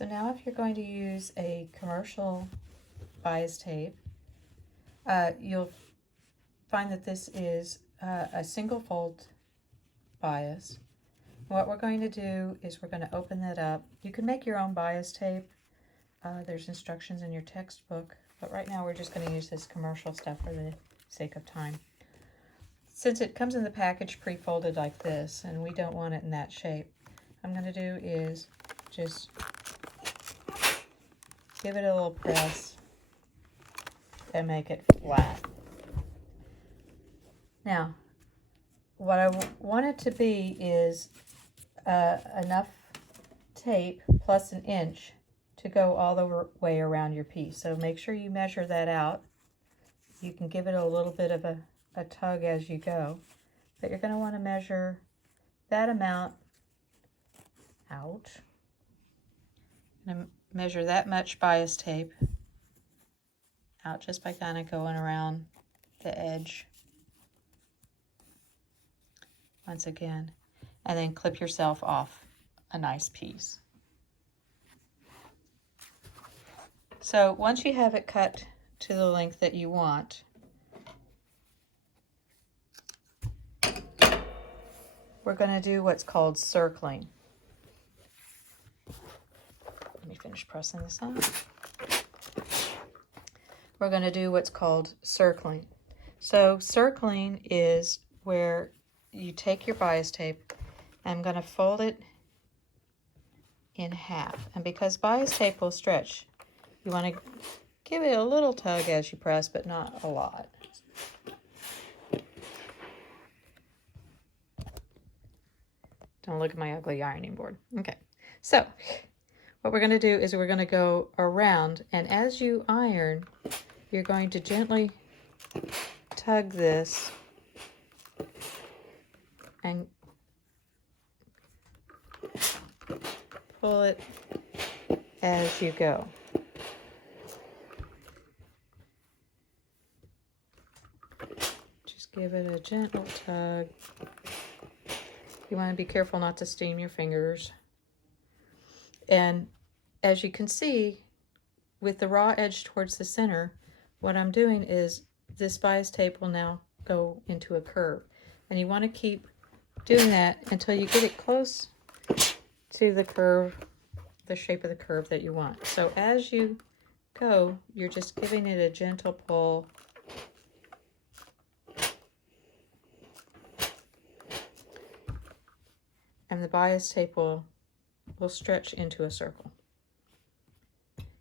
So now if you're going to use a commercial bias tape, you'll find that this is a single fold bias. What we're going to do is we're going to open that up. You can make your own bias tape. There's instructions in your textbook, but right now we're just going to use this commercial stuff for the sake of time. Since it comes in the package pre-folded like this, and we don't want it in that shape, what I'm going to do is just give it a little press and make it flat. Now, what I want it to be is enough tape plus 1 inch to go all the way around your piece. So make sure you measure that out. You can give it a little bit of a tug as you go, but you're going to want to measure that amount out. I'm going to measure that much bias tape out just by kind of going around the edge once again, and then clip yourself off a nice piece. So once you have it cut to the length that you want, we're going to do what's called circling. Let me finish pressing this on. We're going to do what's called circling. So circling is where you take your bias tape. I'm going to fold it in half. And because bias tape will stretch, you want to give it a little tug as you press, but not a lot. Don't look at my ugly ironing board. Okay, so what we're going to do is we're going to go around, and as you iron, you're going to gently tug this and pull it as you go. Just give it a gentle tug. You want to be careful not to steam your fingers. And as you can see, with the raw edge towards the center, what I'm doing is this bias tape will now go into a curve. And you want to keep doing that until you get it close to the curve, the shape of the curve that you want. So as you go, you're just giving it a gentle pull. And the bias tape will stretch into a circle.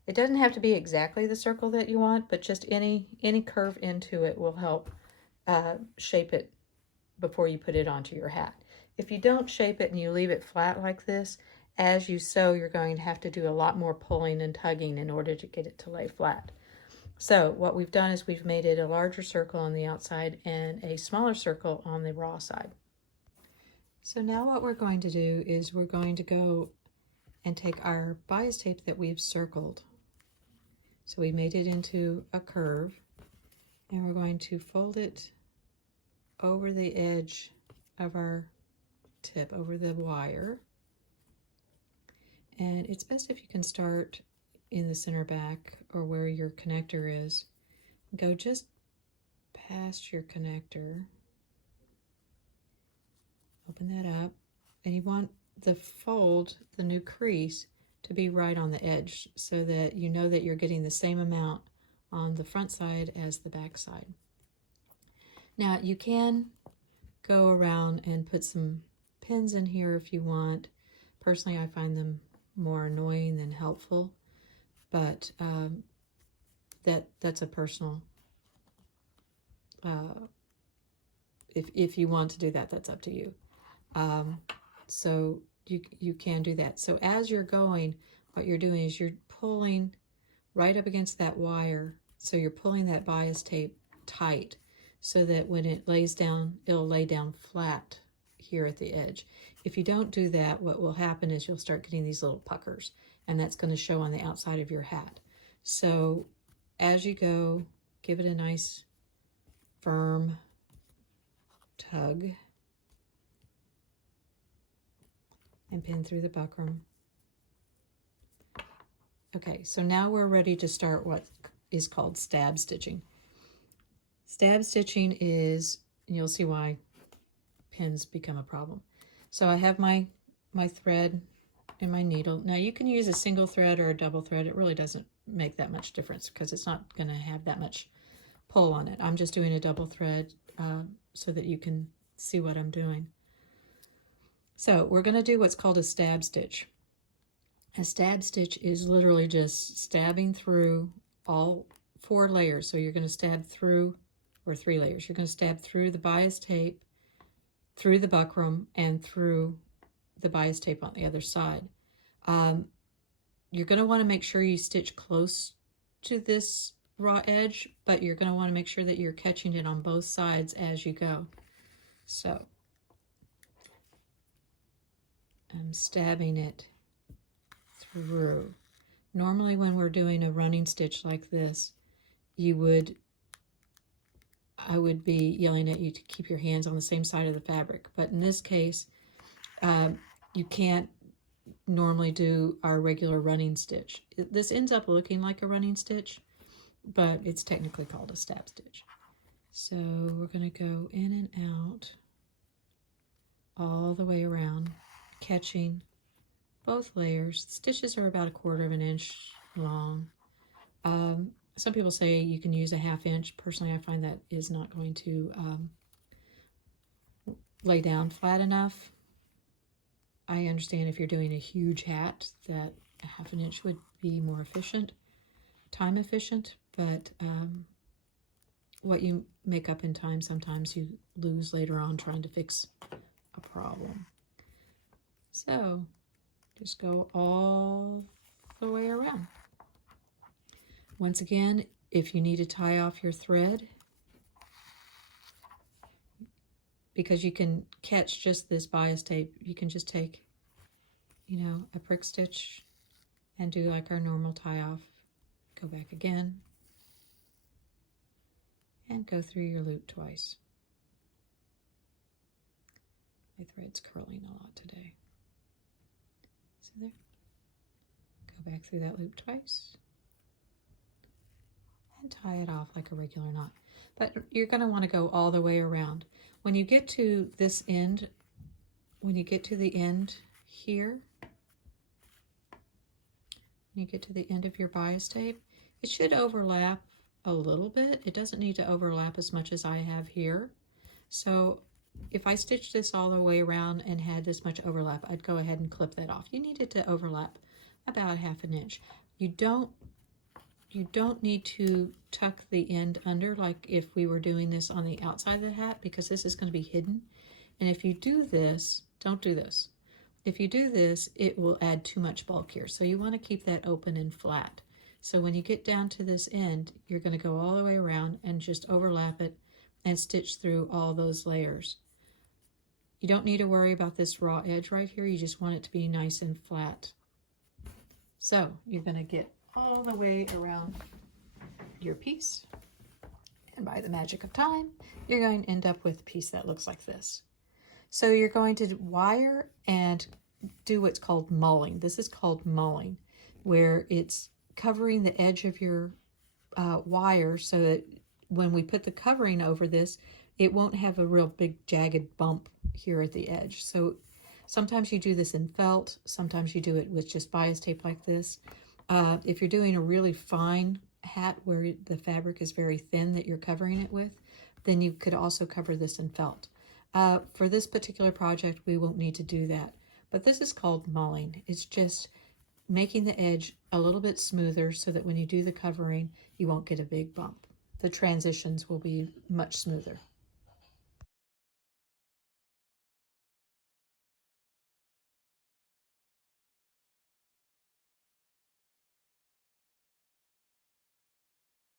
It doesn't have to be exactly the circle that you want, but just any curve into it will help shape it before you put it onto your hat. If you don't shape it and you leave it flat like this, as you sew, you're going to have to do a lot more pulling and tugging in order to get it to lay flat. So what we've done is we've made it a larger circle on the outside and a smaller circle on the raw side. So now what we're going to do is we're going to go and take our bias tape that we've circled. So we made it into a curve, and we're going to fold it over the edge of our tip, over the wire. And it's best if you can start in the center back or where your connector is. Go just past your connector. Open that up, and you want the fold, the new crease, to be right on the edge so that you know that you're getting the same amount on the front side as the back side. Now you can go around and put some pins in here if you want. Personally, I find them more annoying than helpful, but that's a personal, if you want to do that, that's up to you. So you can do that. So as you're going, what you're doing is you're pulling right up against that wire. So you're pulling that bias tape tight so that when it lays down, it'll lay down flat here at the edge. If you don't do that, what will happen is you'll start getting these little puckers, and that's going to show on the outside of your hat. So as you go, give it a nice firm tug and pin through the buckram. Okay, so now we're ready to start what is called stab stitching. Stab stitching is, you'll see why pins become a problem. So I have my thread and my needle. Now you can use a single thread or a double thread. It really doesn't make that much difference because it's not going to have that much pull on it. I'm just doing a double thread so that you can see what I'm doing. So we're going to do what's called a stab stitch. A stab stitch is literally just stabbing through all 4 layers. So you're going to stab through, or 3 layers. You're going to stab through the bias tape, through the buckram, and through the bias tape on the other side. You're going to want to make sure you stitch close to this raw edge, but you're going to want to make sure that you're catching it on both sides as you go. So I'm stabbing it through. Normally when we're doing a running stitch like this, I would be yelling at you to keep your hands on the same side of the fabric, but in this case you can't normally do our regular running stitch. This ends up looking like a running stitch, but it's technically called a stab stitch. So we're going to go in and out all the way around, catching both layers. Stitches are about 1/4 of an inch long. Some people say you can use a 1/2 inch. Personally, I find that is not going to lay down flat enough. I understand if you're doing a huge hat that a 1/2 inch would be more efficient, time efficient, but what you make up in time, sometimes you lose later on trying to fix a problem. So just go all the way around. Once again, if you need to tie off your thread, because you can catch just this bias tape, you can just take, a prick stitch and do like our normal tie off. Go back again and go through your loop twice. My thread's curling a lot today. So there. Go back through that loop twice and tie it off like a regular knot. But you're going to want to go all the way around. When you get to this end, when you get to the end here, when you get to the end of your bias tape, it should overlap a little bit. It doesn't need to overlap as much as I have here. So if I stitched this all the way around and had this much overlap, I'd go ahead and clip that off. You need it to overlap about 1/2 inch. You don't need to tuck the end under like if we were doing this on the outside of the hat, because this is going to be hidden. And if you do this, don't do this. If you do this, it will add too much bulk here. So you want to keep that open and flat. So when you get down to this end, you're going to go all the way around and just overlap it and stitch through all those layers. You don't need to worry about this raw edge right here. You just want it to be nice and flat. So you're going to get all the way around your piece, and by the magic of time, you're going to end up with a piece that looks like this. So you're going to wire and do what's called mulling. This is called mulling, where it's covering the edge of your wire so that when we put the covering over this, it won't have a real big jagged bump here at the edge. So sometimes you do this in felt, sometimes you do it with just bias tape like this. If you're doing a really fine hat where the fabric is very thin that you're covering it with, then you could also cover this in felt. For this particular project, we won't need to do that. But this is called mulling. It's just making the edge a little bit smoother so that when you do the covering, you won't get a big bump. The transitions will be much smoother.